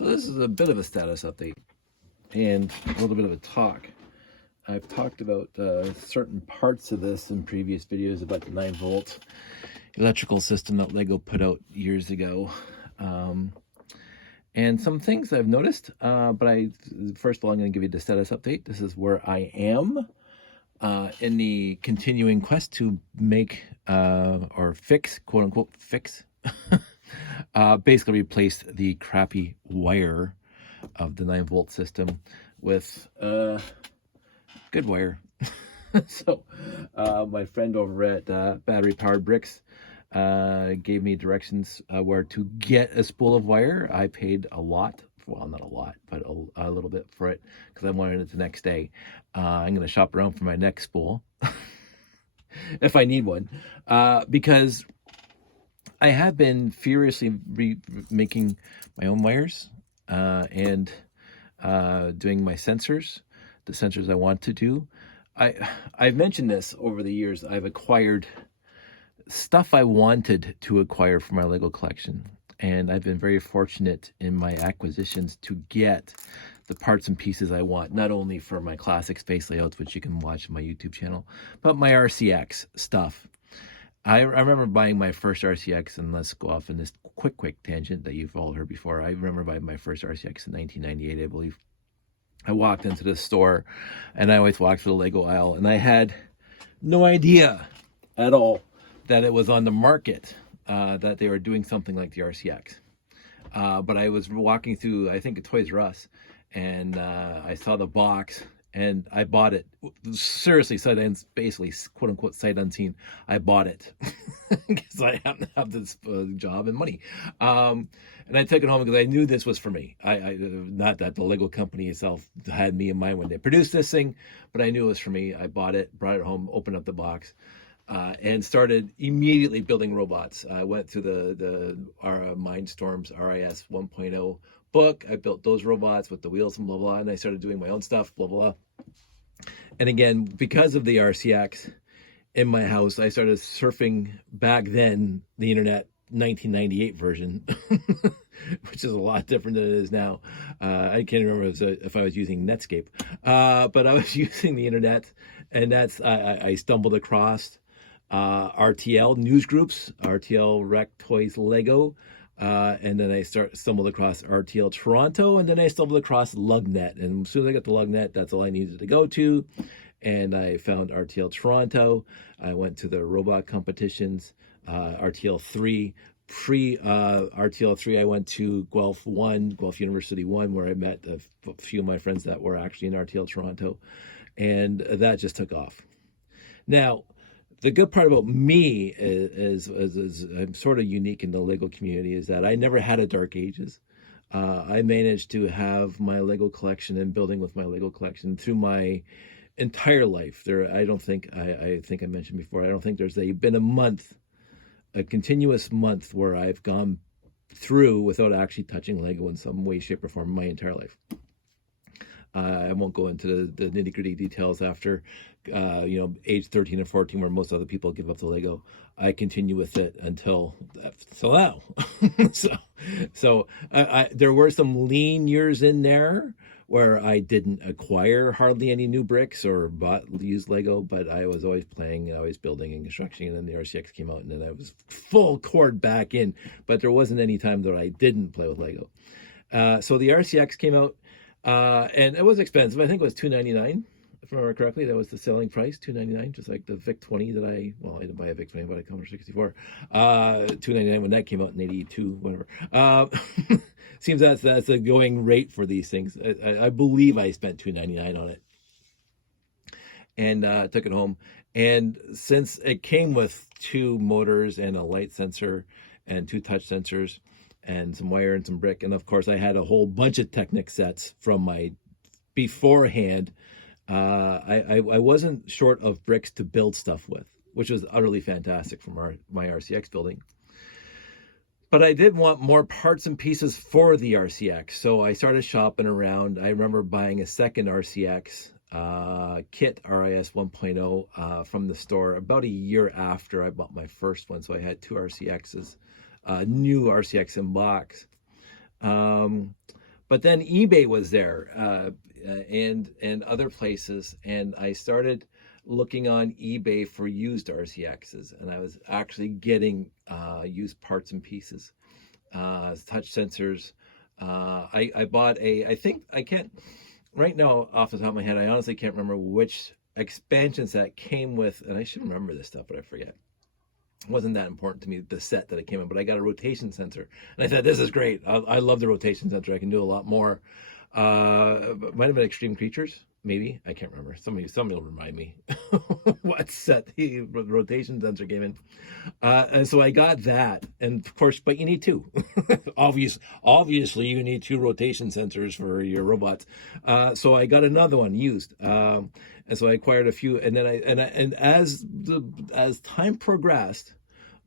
So this is a bit of a status update and a little bit of a talk. I've talked about certain parts of this in previous videos about the 9-volt electrical system that Lego put out years ago. And some things I've noticed, but first of all, I'm going to give you the status update. This is where I am in the continuing quest to make or fix, quote unquote, fix, basically replace the crappy wire of the 9-volt system with good wire. So my friend over at Battery Powered Bricks gave me directions where to get a spool of wire. I paid a lot, well, not a lot, but a little bit for it because I wanted it the next day. I'm going to shop around for my next spool if I need one, because I have been furiously making my own wires and doing my sensors, the sensors I want to do. I've mentioned this over the years. I've acquired stuff I wanted to acquire for my Lego collection, and I've been very fortunate in my acquisitions to get the parts and pieces I want, not only for my classic space layouts, which you can watch on my YouTube channel, but my RCX stuff. I remember buying my first RCX, and let's go off in this quick tangent that you've all heard before. I remember buying my first RCX in 1998, I believe. I walked into the store, and I always walked through the Lego aisle, and I had no idea at all that it was on the market, that they were doing something like the RCX. But I was walking through, I think, a Toys R Us, and I saw the box, and I bought it. Seriously, basically, quote unquote, sight unseen. I bought it because I happen to have this job and money. And I took it home because I knew this was for me. I not that the Lego company itself had me in mind when they produced this thing, but I knew it was for me. I bought it, brought it home, opened up the box, and started immediately building robots. I went to the Mindstorms RIS 1.0 book. I built those robots with the wheels and blah, blah, and I started doing my own stuff, blah, blah. And again, because of the RCX in my house, I started surfing back then, the internet, 1998 version, which is a lot different than it is now. I can't remember if I was using Netscape, but I was using the internet, and that's, I stumbled across RTL news groups, RTL Rec Toys Lego, and then I stumbled across RTL Toronto, and then I stumbled across Lugnet. And as soon as I got the Lugnet, that's all I needed to go to. And I found RTL Toronto. I went to the robot competitions, RTL 3. Pre-RTL 3, I went to Guelph University 1, where I met a few of my friends that were actually in RTL Toronto. And that just took off. Now, the good part about me is I'm sort of unique in the Lego community, is that I never had a dark ages. I managed to have my Lego collection and building with my Lego collection through my entire life. I think I mentioned before, I don't think there's been a continuous month where I've gone through without actually touching Lego in some way, shape, or form my entire life. I won't go into the nitty-gritty details after, age 13 or 14, where most other people give up the Lego. I continue with it until now. so there were some lean years in there where I didn't acquire hardly any new bricks or used Lego, but I was always playing and always building and constructing. And then the RCX came out, and then I was full cord back in. But there wasn't any time that I didn't play with Lego. So the RCX came out. And it was expensive. I think it was $299, if I remember correctly. That was the selling price, $299, just like the VIC-20 that I didn't buy a VIC-20, but I Commodore 64. $299 when that came out in 82, whatever. Seems that's a going rate for these things. I believe I spent $299 on it, and took it home. And since it came with 2 motors and a light sensor and 2 touch sensors, and some wire and some brick. And of course, I had a whole bunch of Technic sets from my beforehand. I wasn't short of bricks to build stuff with, which was utterly fantastic from my RCX building. But I did want more parts and pieces for the RCX. So I started shopping around. I remember buying a second RCX kit, RIS 1.0, from the store about a year after I bought my first one. So I had 2 RCXs. New RCX in box. But then eBay was there, and other places, and I started looking on eBay for used RCXs, and I was actually getting used parts and pieces, touch sensors. I bought I think I can't right now off the top of my head. I honestly can't remember which expansion set came with, and I should remember this stuff, but I forget. It wasn't that important to me, the set that it came in, but I got a rotation sensor, and I thought, this is great. I love the rotation sensor. I can do a lot more. Might have been Extreme Creatures, maybe. I can't remember. Somebody will remind me what set the rotation sensor came in. And so I got that, and of course, but you need two. Obviously, you need two rotation sensors for your robots. So I got another one used, and so I acquired a few. And then and as time progressed,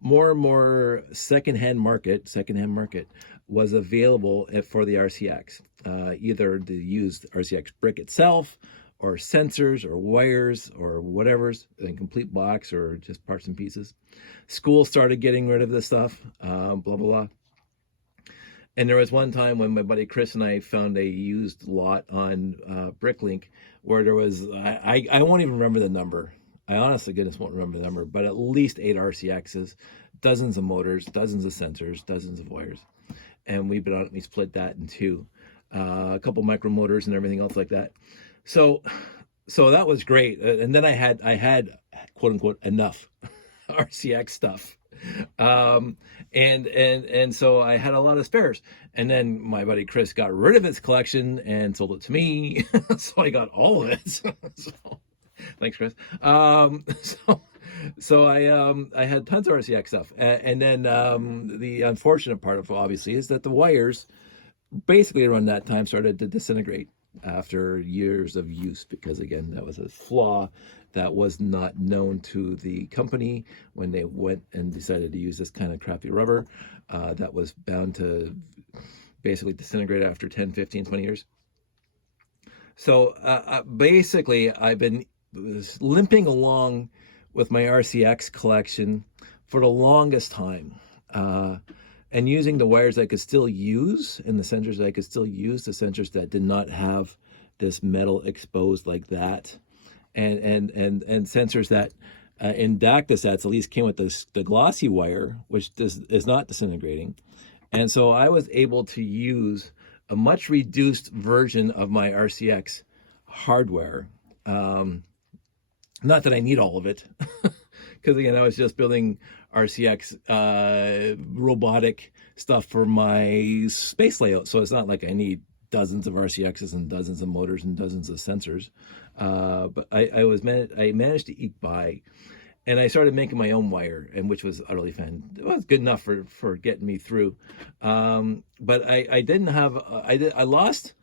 more and more secondhand market was available for the RCX, either the used RCX brick itself, or sensors, or wires, or whatever's in complete box, or just parts and pieces. School started getting rid of this stuff, blah, blah, blah. And there was one time when my buddy Chris and I found a used lot on Bricklink where there was, I won't even remember the number. I honestly, goodness, won't remember the number, but at least 8 RCXs, dozens of motors, dozens of sensors, dozens of wires. And we split that in two, a couple micro motors and everything else like that. So that was great. And then I had quote unquote enough RCX stuff. And so I had a lot of spares. And then my buddy Chris got rid of his collection and sold it to me. So I got all of it. So thanks, Chris. So I had tons of RCX stuff. And then the unfortunate part of it, obviously, is that the wires basically around that time started to disintegrate after years of use, because again, that was a flaw that was not known to the company when they went and decided to use this kind of crappy rubber that was bound to basically disintegrate after 10, 15, 20 years. So basically, I've been limping along with my RCX collection for the longest time, and using the wires I could still use and the sensors that I could still use, the sensors that did not have this metal exposed like that, and sensors that in DACTA sets at least came with the glossy wire, which is not disintegrating. And so I was able to use a much reduced version of my RCX hardware. Not that I need all of it, because again, I was just building RCX robotic stuff for my space layout. So it's not like I need dozens of RCXs and dozens of motors and dozens of sensors. But I managed to eke by, and I started making my own wire, and which was utterly fun. It was good enough for getting me through. But I lost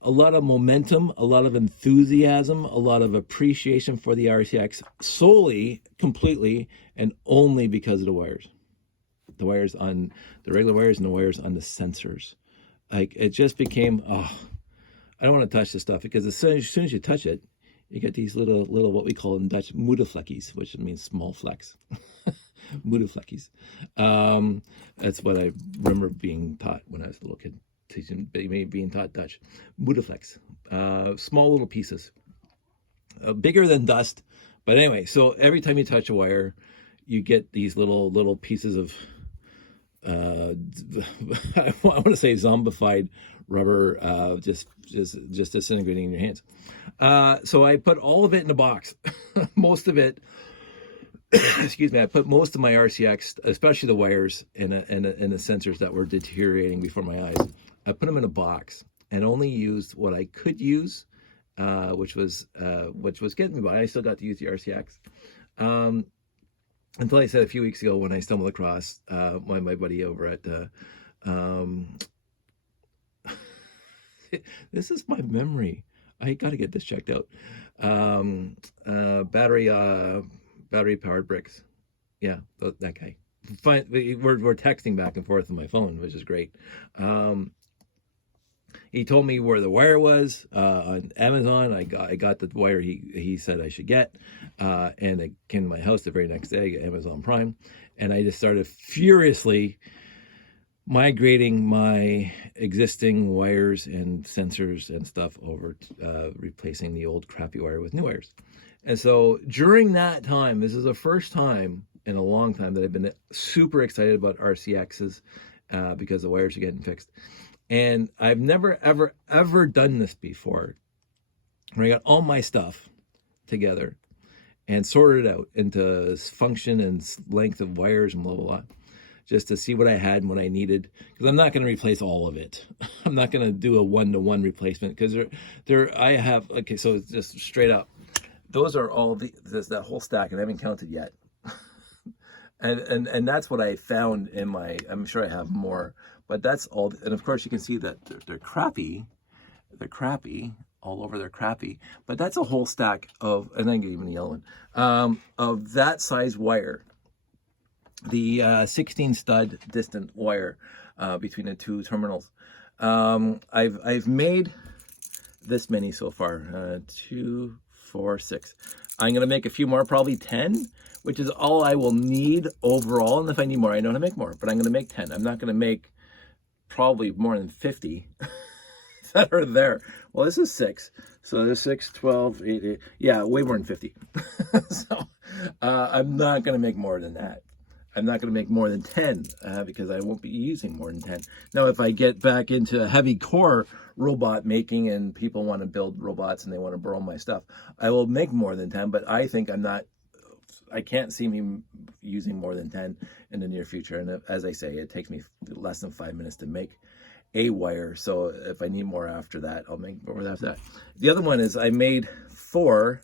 a lot of momentum, a lot of enthusiasm, a lot of appreciation for the RCX solely, completely, and only because of the wires. The wires on the regular wires and the wires on the sensors. Like, it just became, I don't want to touch this stuff, because as soon as you touch it, you get these little what we call in Dutch moedervlekjes, which means small flecks. Moedervlekjes. That's what I remember being taught when I was a little kid. Being taught Dutch. Moedervleks, small little pieces, bigger than dust. But anyway, so every time you touch a wire, you get these little pieces of, I want to say zombified rubber, just disintegrating in your hands. So I put all of it in a box, most of it. Excuse me. I put most of my RCX, especially the wires and the sensors that were deteriorating before my eyes. I put them in a box and only used what I could use, which was getting me by. I still got to use the RCX. Until I said a few weeks ago when I stumbled across my buddy over at this is my memory. I got to get this checked out. Battery powered bricks. Yeah, that guy. We're texting back and forth on my phone, which is great. He told me where the wire was on Amazon. I got the wire he said I should get, and it came to my house the very next day. I got Amazon Prime, and I just started furiously migrating my existing wires and sensors and stuff over, replacing the old crappy wire with new wires. And so during that time, this is the first time in a long time that I've been super excited about RCXs, because the wires are getting fixed. And I've never, ever, ever done this before. When I got all my stuff together and sorted it out into function and length of wires and blah, blah, blah, just to see what I had and what I needed, because I'm not going to replace all of it. I'm not going to do a one-to-one replacement, because I have, okay, so it's just straight up, those are all that whole stack, and I haven't counted yet. and that's what I found in my, I'm sure I have more, but that's all. And of course you can see that they're crappy. They're crappy all over. They're crappy, but that's a whole stack of, and then even the yellow one, of that size wire. The 16 stud distant wire between the two terminals. I've made this many so far, 2, 4, 6. I'm gonna make a few more, probably 10, which is all I will need overall. And if I need more, I know how to make more, but I'm gonna make 10. I'm not gonna make probably more than 50 that are there. Well, this is 6. So there's 6, 12, 8, yeah, way more than 50. So I'm not gonna make more than that. I'm not going to make more than 10 because I won't be using more than 10. Now, if I get back into heavy core robot making and people want to build robots and they want to borrow my stuff, I will make more than 10, but I think I can't see me using more than 10 in the near future. And as I say, it takes me less than 5 minutes to make a wire. So if I need more after that, I'll make more after that. The other one is I made 4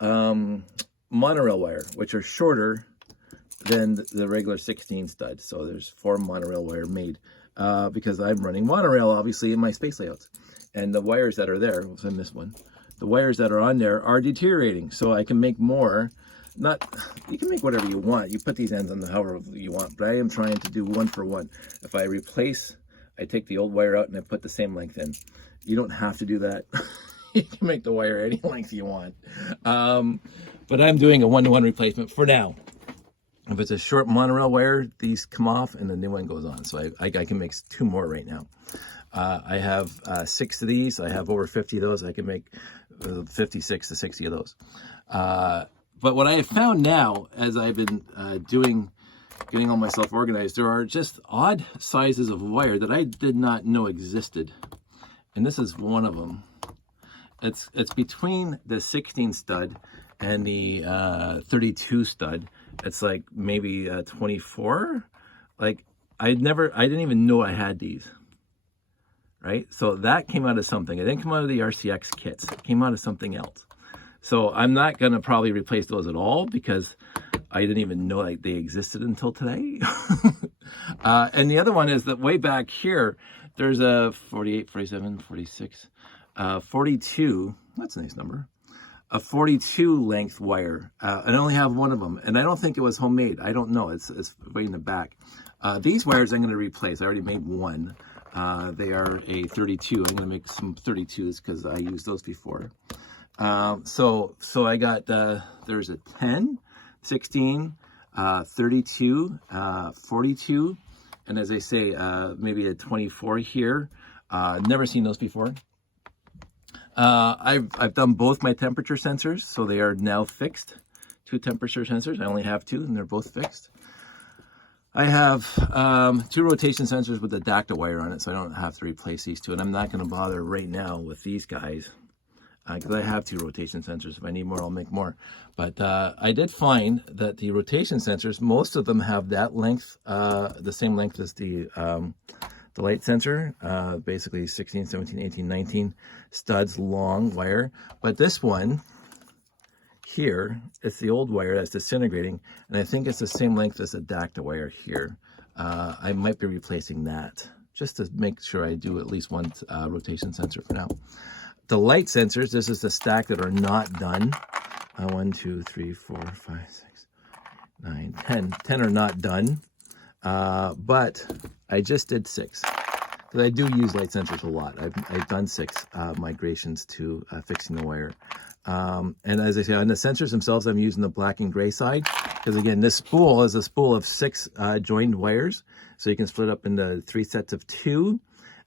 monorail wire, which are shorter than the regular 16 stud. So there's 4 monorail wire made because I'm running monorail obviously in my space layouts, and the wires that are there, I missed one, the wires that are on there are deteriorating, so I can make more. You can make whatever you want, you put these ends on however you want, but I am trying to do 1 for 1. If I replace, I take the old wire out and I put the same length in. You don't have to do that. You can make the wire any length you want, but I'm doing a 1-to-1 replacement for now. If it's a short monorail wire, these come off and the new one goes on. So I can make 2 more right now. I have 6 of these. I have over 50 of those. I can make 56 to 60 of those. But what I have found now, as I've been getting all myself organized, there are just odd sizes of wire that I did not know existed. And this is one of them. It's between the 16 stud and the 32 stud. It's like maybe 24. Like I didn't even know I had these. Right? So that came out of something. It didn't come out of the RCX kits. It came out of something else. So I'm not going to probably replace those at all because I didn't even know like they existed until today. And the other one is that way back here, there's a 48, 47, 46, 42. That's a nice number. A 42 length wire. I only have one of them, and I don't think it was homemade. I don't know. It's right in the back. These wires I'm going to replace. I already made one. They are a 32. I'm going to make some 32s because I used those before. So I got there's a 10, 16, 32, 42, and as I say, maybe a 24 here. Never seen those before. I've done both my temperature sensors, so they are now fixed. 2 temperature sensors. I only have 2, and they're both fixed. I have 2 rotation sensors with a DKP wire on it, so I don't have to replace these 2. And I'm not going to bother right now with these guys because I have 2 rotation sensors. If I need more, I'll make more. But I did find that the rotation sensors, most of them have that length, the same length as the light sensor, basically 16, 17, 18, 19 studs long wire. But this one here, it's the old wire that's disintegrating, and I think it's the same length as the DKP wire here. I might be replacing that just to make sure I do at least 1 rotation sensor for now. The light sensors, this is the stack that are not done. 1, 2, 3, 4, 5, 6, 9, 10. 10 are not done, but I just did 6. because I do use light sensors a lot. I've done 6 migrations to fixing the wire. And as I say, on the sensors themselves, I'm using the black and gray side, because again, this spool is a spool of 6 joined wires. So you can split up into 3 sets of 2.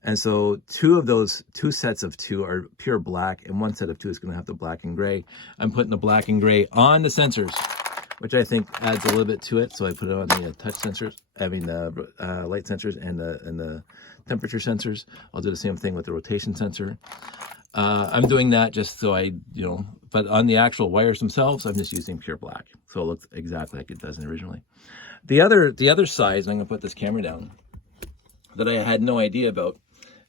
And so 2 of those 2 sets of 2 are pure black, and 1 set of 2 is going to have the black and gray. I'm putting the black and gray on the sensors, which I think adds a little bit to it. So I put it on the touch sensors, I mean the light sensors and the temperature sensors. I'll do the same thing with the rotation sensor. I'm doing that just so but on the actual wires themselves, I'm just using pure black. So it looks exactly like it does originally. The other size, I'm gonna put this camera down, that I had no idea about,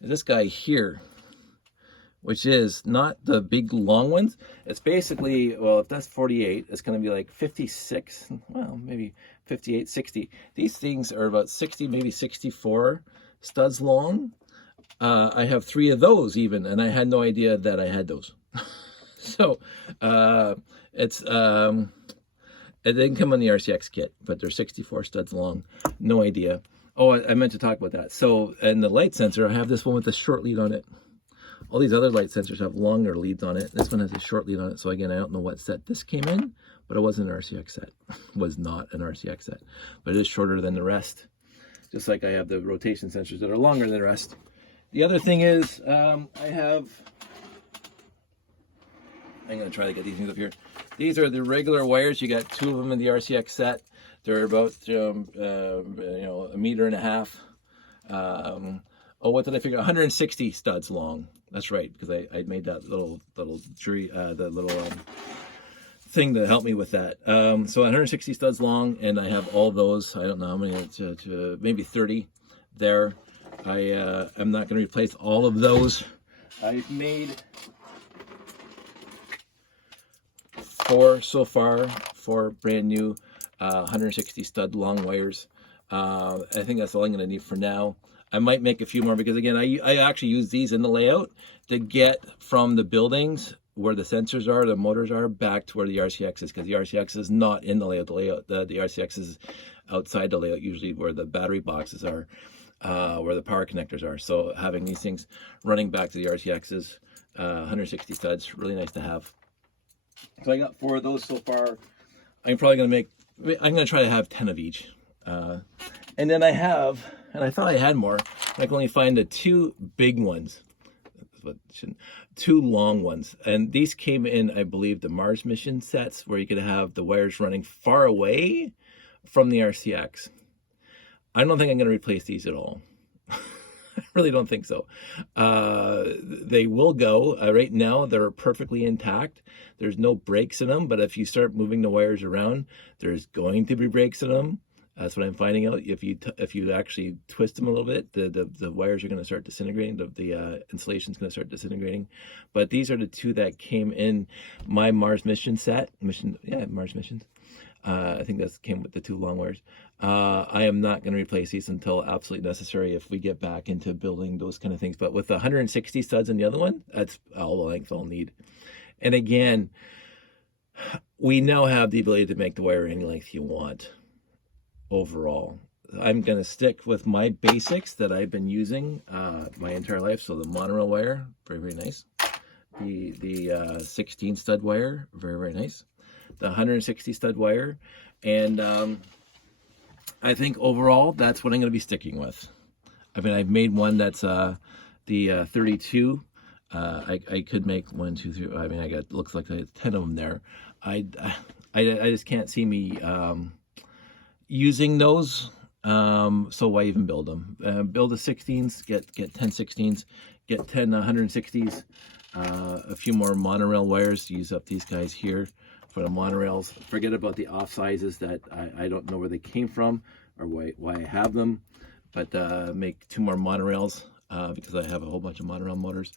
is this guy here, which is not the big long ones. It's basically, well, if that's 48, it's gonna be like 56, well, maybe 58, 60. These things are about 60, maybe 64 studs long. I have 3 of those even, and I had no idea that I had those. So it didn't come on the RCX kit, but they're 64 studs long. No idea. Oh, I meant to talk about that. So, and the light sensor, I have this one with a short lead on it. All these other light sensors have longer leads on it. This one has a short lead on it. So again, I don't know what set this came in, but it wasn't an RCX set. It was not an RCX set, but it is shorter than the rest. Just like I have the rotation sensors that are longer than the rest. The other thing is, I'm going to try to get these things up here. These are the regular wires. You got 2 of them in the RCX set. They're about, a meter and a half. What did I figure? 160 studs long. That's right, because I made that little thing to help me with that. So 160 studs long, and I have all those. I don't know how many, maybe 30 there. I'm not going to replace all of those. I've made 4 so far, 4 brand new 160 stud long wires. I think that's all I'm going to need for now. I might make a few more, because again, I actually use these in the layout to get from the buildings where the sensors are, the motors are, back to where the RCX is, because the RCX is not in the layout. The RCX is outside the layout, usually where the battery boxes are, where the power connectors are. So having these things running back to the RCXs, 160 studs, really nice to have. So I got 4 of those so far. I'm probably going to try to have 10 of each. And then I have, and I thought I had more, I can only find the 2 big ones, 2 long ones. And these came in, I believe, the Mars mission sets, where you could have the wires running far away from the RCX. I don't think I'm going to replace these at all. I really don't think so. They will go. Right now, they're perfectly intact. There's no breaks in them, but if you start moving the wires around, there's going to be breaks in them. That's what I'm finding out. If you actually twist them a little bit, the wires are going to start disintegrating. The insulation is going to start disintegrating. But these are the 2 that came in my Mars mission set. Mars missions. I think that came with the 2 long wires. I am not going to replace these until absolutely necessary if we get back into building those kind of things. But with the 160 studs in the other one, that's all the length I'll need. And again, we now have the ability to make the wire any length you want overall. I'm going to stick with my basics that I've been using my entire life. So the monorail wire, very, very nice. The 16 stud wire, very, very nice. The 160 stud wire, and I think overall that's what I'm going to be sticking with. I mean, I've made one that's the 32. I could make 1, 2, 3. I mean, I got, looks like 10 of them there. I just can't see me using those. So why even build them? Build a 16s, get 10 16s, get 10 160s, a few more monorail wires to use up these guys here for the monorails. Forget about the off sizes that I don't know where they came from or why I have them, but make 2 more monorails because I have a whole bunch of monorail motors.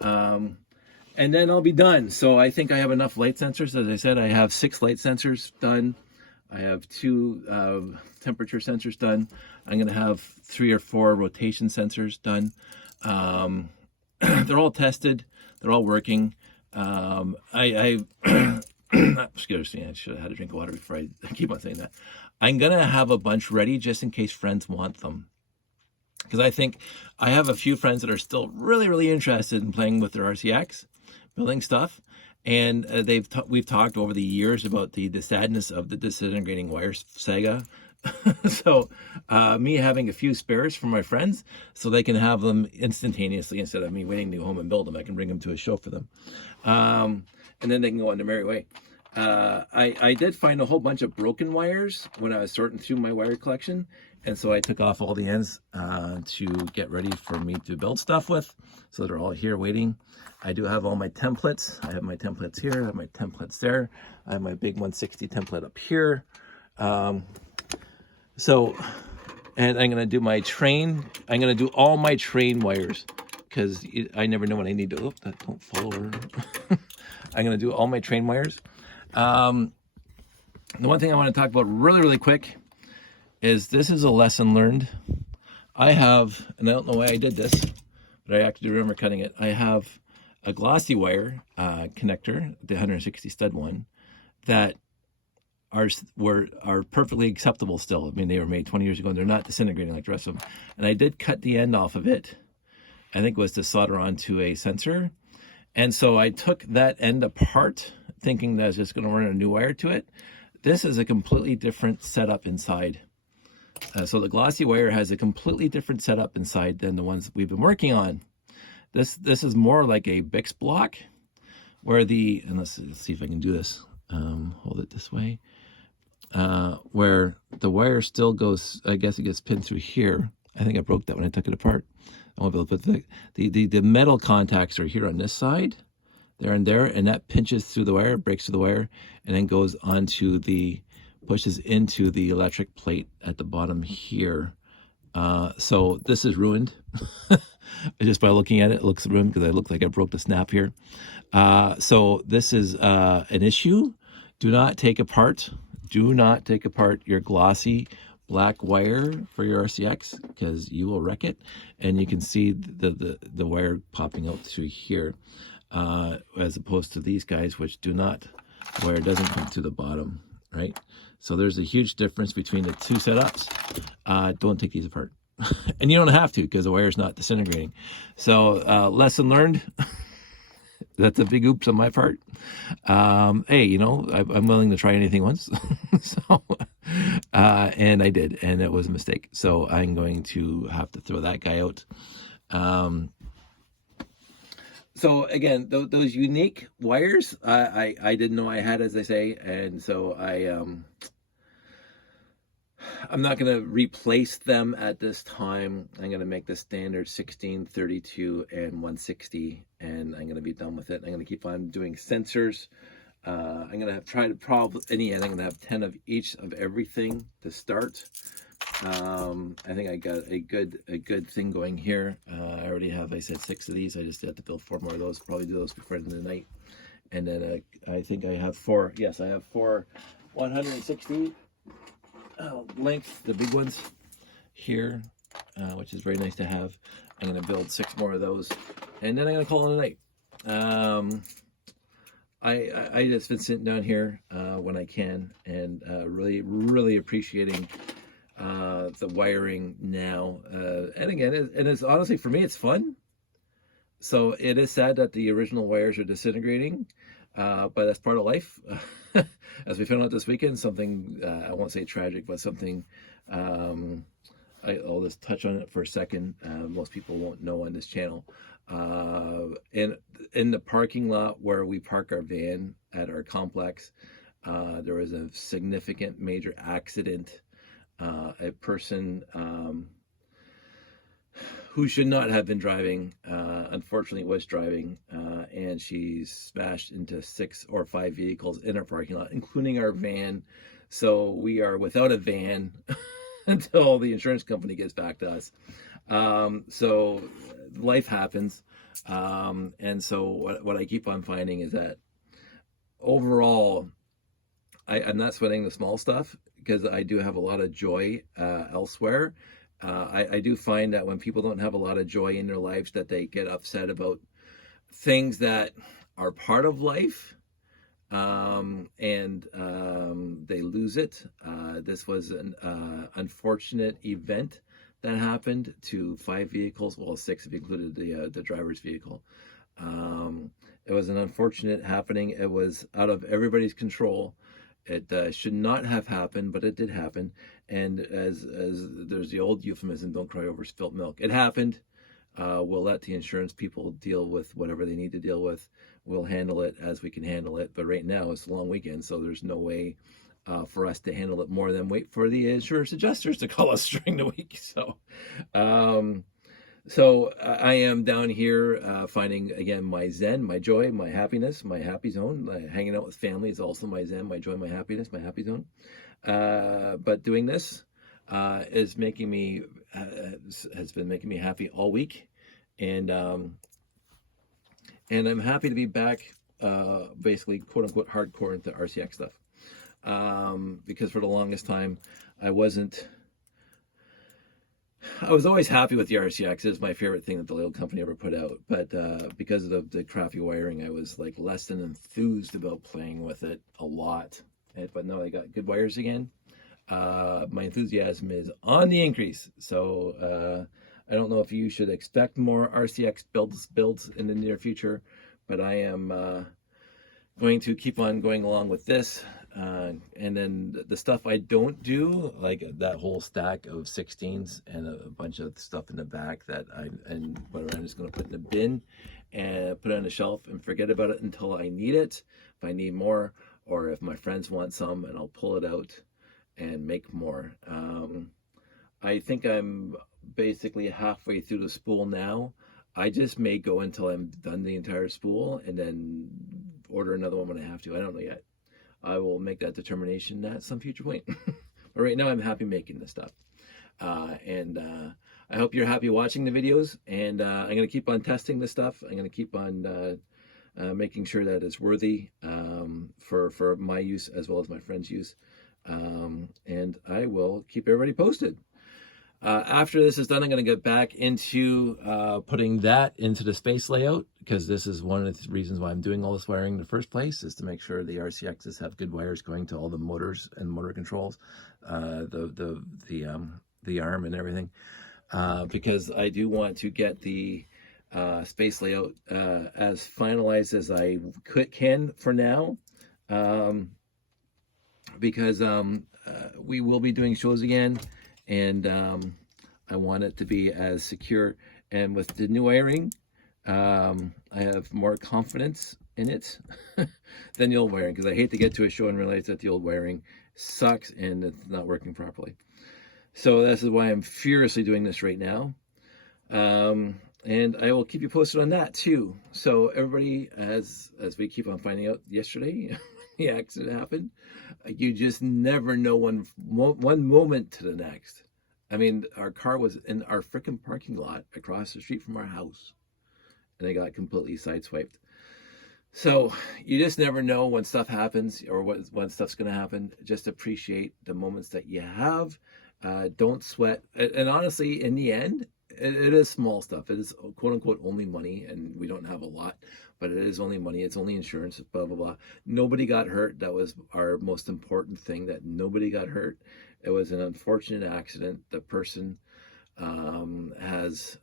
And then I'll be done. So I think I have enough light sensors. As I said, I have 6 light sensors done. I have 2 temperature sensors done. I'm going to have 3 or 4 rotation sensors done. They're all tested. They're all working. Excuse me, I should have had a drink of water before I keep on saying that. I'm going to have a bunch ready just in case friends want them. because I think I have a few friends that are still really, really interested in playing with their RCX, building stuff, and we've talked over the years about the sadness of the disintegrating wires saga. So me having a few spares for my friends so they can have them instantaneously instead of me waiting to go home and build them, I can bring them to a show for them, and then they can go on their merry way. I did find a whole bunch of broken wires when I was sorting through my wire collection, and so I took off all the ends to get ready for me to build stuff with. So they're all here waiting. I do have all my templates. I have my templates here. I have my templates there. I have my big 160 template up here. So, and I'm gonna do my train. I'm gonna do all my train wires because I never know when I need to. Oh, that don't fall over. I'm gonna do all my train wires. The one thing I want to talk about really, really quick is this is a lesson learned. I have, and I don't know why I did this, but I actually remember cutting it. I have a glossy wire connector, the 160 stud one, that are perfectly acceptable still. I mean, they were made 20 years ago and they're not disintegrating like the rest of them. And I did cut the end off of it. I think it was to solder onto a sensor. And so I took that end apart, thinking that I was just going to run a new wire to it. This is a completely different setup inside. So the glossy wire has a completely different setup inside than the ones we've been working on. This is more like a Bix block, where and let's see if I can do this. Hold it this way. Where the wire still goes, I guess it gets pinned through here. I think I broke that when I took it apart. I won't be able to put the metal contacts are here on this side, there and there, and that pinches through the wire, breaks through the wire, and then goes onto pushes into the electric plate at the bottom here. So this is ruined. Just by looking at it, it looks ruined because I look like I broke the snap here. So this is an issue. Do not take apart your glossy black wire for your RCX because you will wreck it, and you can see the wire popping out through here, as opposed to these guys, which the wire doesn't come to the bottom, right? So there's a huge difference between the two setups. Don't take these apart. And you don't have to because the wire is not disintegrating. So lesson learned. That's a big oops on my part. Hey, I'm willing to try anything once. So, and I did, and it was a mistake. So I'm going to have to throw that guy out. So again, those unique wires, I didn't know I had, as I say, and so I'm not going to replace them at this time. I'm going to make the standard 16, 32, and 160, and I'm going to be done with it. I'm going to keep on doing sensors. I'm going to try to in the end, I'm going to have 10 of each of everything to start. I think I got a good thing going here. I already have, I said, 6 of these. I just have to build 4 more of those. Probably do those before the end of the night. And then I think I have 4. Yes, I have 4 160 length, the big ones here, which is very nice to have. I'm going to build 6 more of those, and then I'm going to call it a night. I just been sitting down here when I can, and really appreciating the wiring now. And again, it's honestly, for me, it's fun. So it is sad that the original wires are disintegrating, but that's part of life. As we found out this weekend, something, I won't say tragic, but something, I'll just touch on it for a second. Most people won't know on this channel. In the parking lot where we park our van at our complex, there was a significant major accident. A person who should not have been driving, unfortunately was driving, and she smashed into 6 or 5 vehicles in our parking lot, including our van. So we are without a van until the insurance company gets back to us. So life happens. And so what I keep on finding is that overall, I'm not sweating the small stuff because I do have a lot of joy elsewhere. I do find that when people don't have a lot of joy in their lives, that they get upset about things that are part of life, and they lose it. This was an unfortunate event that happened to 5 vehicles, well 6 if you included the driver's vehicle. It was an unfortunate happening. It was out of everybody's control. It should not have happened, but it did happen. And as there's the old euphemism, don't cry over spilt milk. It happened. We'll let the insurance people deal with whatever they need to deal with. We'll handle it as we can handle it. But right now it's a long weekend, so there's no way for us to handle it more than wait for the insurance adjusters to call us during the week. So I am down here finding, again, my zen, my joy, my happiness, my happy zone. Hanging out with family is also my zen, my joy, my happiness, my happy zone. But doing this is making me, has been making me happy all week. And I'm happy to be back, basically, quote unquote, hardcore into RCX stuff. Because for the longest time, I was always happy with the RCX. It's my favorite thing that the little company ever put out. But because of the crappy wiring, I was like less than enthused about playing with it a lot. But now I got good wires again. My enthusiasm is on the increase. So I don't know if you should expect more RCX builds in the near future, but I am going to keep on going along with this. And then the stuff I don't do, like that whole stack of 16s and a bunch of stuff in the back that I'm just going to put in a bin and put it on a shelf and forget about it until I need it. If I need more, or if my friends want some, and I'll pull it out and make more. I think I'm basically halfway through the spool now. I just may go until I'm done the entire spool and then order another one when I have to. I don't know yet. I will make that determination at some future point. But right now I'm happy making this stuff. And I hope you're happy watching the videos. And I'm going to keep on testing this stuff. I'm going to keep on making sure that it's worthy for my use as well as my friends' use. And I will keep everybody posted. After this is done, I'm going to get back into putting that into the space layout, because this is one of the reasons why I'm doing all this wiring in the first place, is to make sure the RCXs have good wires going to all the motors and motor controls, the arm and everything, because I do want to get the space layout as finalized as I can for now, because we will be doing shows again. And I want it to be as secure. And with the new wiring, I have more confidence in it than the old wiring, because I hate to get to a show and realize that the old wiring sucks and it's not working properly. So this is why I'm furiously doing this right now. And I will keep you posted on that too. So everybody, as we keep on finding out yesterday, the accident happened. You just never know one moment to the next. I mean, our car was in our freaking parking lot across the street from our house, and they got completely sideswiped. So you just never know when stuff happens or when stuff's going to happen. Just appreciate the moments that you have. Don't sweat. And honestly, in the end, it is small stuff. It is quote unquote only money, and we don't have a lot, but it is only money. It's only insurance, blah, blah, blah. Nobody got hurt. That was our most important thing, that nobody got hurt. It was an unfortunate accident. The person has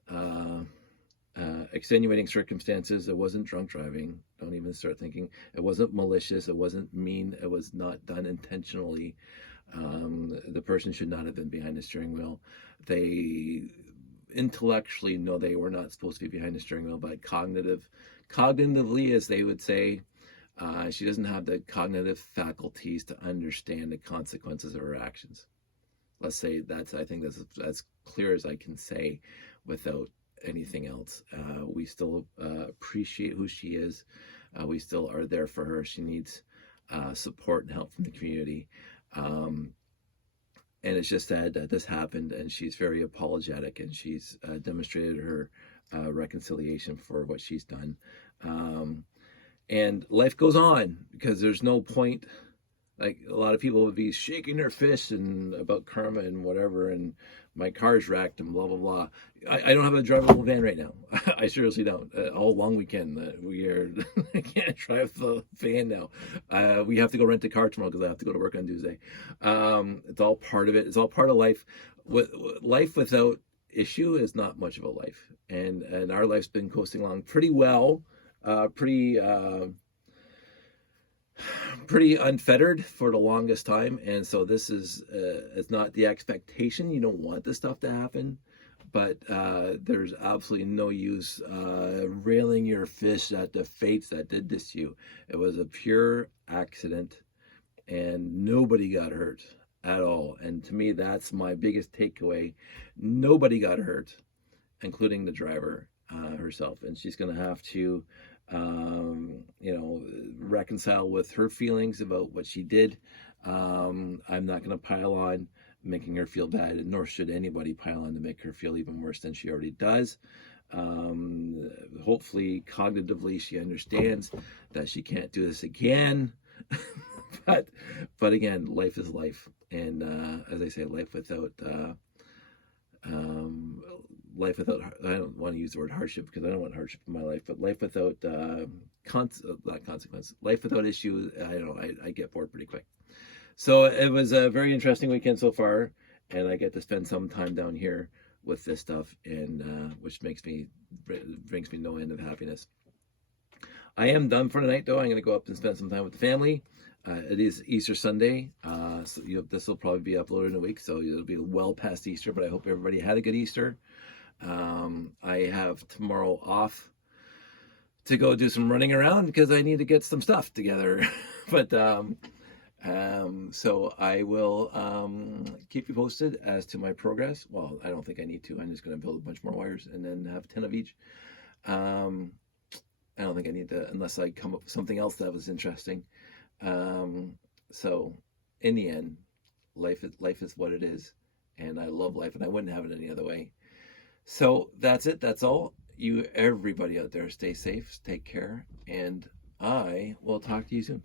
extenuating circumstances. It wasn't drunk driving. Don't even start thinking. It wasn't malicious. It wasn't mean. It was not done intentionally. The person should not have been behind the steering wheel. They intellectually know they were not supposed to be behind the steering wheel, but cognitively, as they would say, she doesn't have the cognitive faculties to understand the consequences of her actions. Let's say I think that's as clear as I can say without anything else. We still appreciate who she is. We still are there for her. She needs support and help from the community. And it's just sad that this happened, and she's very apologetic, and she's demonstrated her reconciliation for what she's done. And life goes on, because there's no point. Like, a lot of people would be shaking their fists and about karma and whatever, and my car's wrecked and blah, blah, blah. I don't have a drivable van right now. I seriously don't. All long weekend, I can't drive the van now. We have to go rent a car tomorrow because I have to go to work on Tuesday. It's all part of it. It's all part of life. Life without issue is not much of a life, and our life's been coasting along pretty well, pretty pretty unfettered for the longest time. And so this is it's not the expectation. You don't want this stuff to happen, but there's absolutely no use railing your fist at the fates that did this to you. It was a pure accident, and nobody got hurt at all. And to me, that's my biggest takeaway. Nobody got hurt, including the driver herself. And she's going to have to, reconcile with her feelings about what she did. I'm not going to pile on making her feel bad, and nor should anybody pile on to make her feel even worse than she already does. Hopefully, cognitively, she understands that she can't do this again. but again, life is life, and as I say, life without I don't want to use the word hardship because I don't want hardship in my life, but life without not consequence, life without issues. I don't know, I get bored pretty quick. So it was a very interesting weekend so far, and I get to spend some time down here with this stuff, and which brings me no end of happiness. I am done for the night, though. I'm going to go up and spend some time with the family. It is Easter Sunday, so this will probably be uploaded in a week, so it'll be well past Easter, but I hope everybody had a good Easter. I have tomorrow off to go do some running around because I need to get some stuff together. But so I will keep you posted as to my progress. Well, I don't think I need to. I'm just going to build a bunch more wires and then have 10 of each. I don't think I need to, unless I come up with something else that was interesting. So in the end, life is what it is, and I love life, and I wouldn't have it any other way. So that's it. That's all. You, everybody out there, stay safe, take care, and I will talk to you soon.